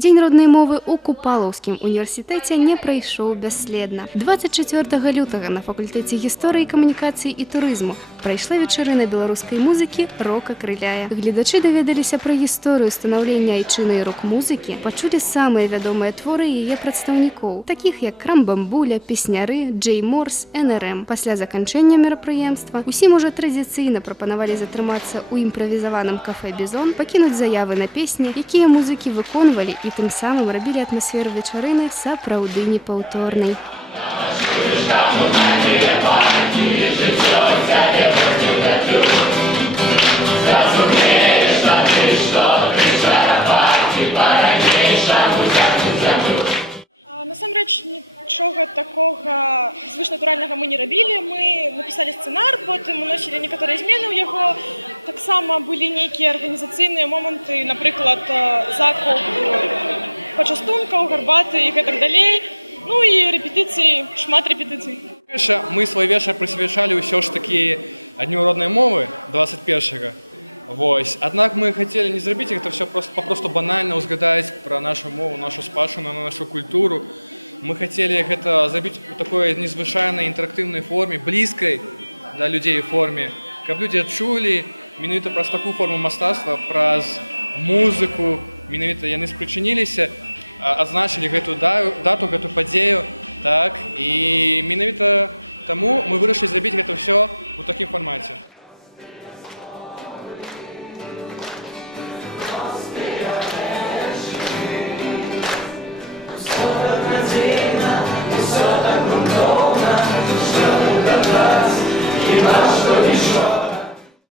Дзень роднай мовы ў купалаўскім універсітэце не прайшоў бясследна. 24 лютага на факультэце гісторыі, камунікацыі і турызму прайшла вечарына беларускай музыкі рока крыляя. Гледачы даведаліся пра гісторыю станаўлення айчыны і рок-музыкі, пачулі самыя вядомыя творы яе прадстаўнікоў, такіх як крамбамбуля, песняры, Джей Морс, НРМ. Пасля заканчэння мерапрыемства усім ужо традыцыйна прапанавалі затрымацца ў імправізаваным кафе бізон, пакінуць заявы на песні, якія музыкі выконвалі і тым самым рабілі атмасферу вечарыны сапраўды непаўторнай. А, Насамрэч нічога такога звышнатуральнага мы не рабілі. Мы напісалі сцэнар, потым уносілі некаторыя змены ў яго. Таксама былі нейкія арганізацыйныя моманты, напрыклад, а, закуп пачастункаў, гарбаты і гэтак далей. Ну і рэпетыцыі, шмат рэпетыцый. Перше, ми свій вечір присвячали все ж таки Дню родної мови 21-го. Вось. Однак ми хотіли не зробити це все просто, попросту банально узгадати про нашу мову, нашу спадщину, нашу культуру. Ми хотіли це зробити у такої незвичайній інтерактивній формі, близькій для людей формі, щоб люди чули менавіта праз таку форму мастацтва, праз музыку, менавіта яны спрычыніліся, адзначылі гэтую да- дату, гэту падзею, так, і менавіта таму мы вырашылі зрабіць гэта ўсё ў такім фармаце.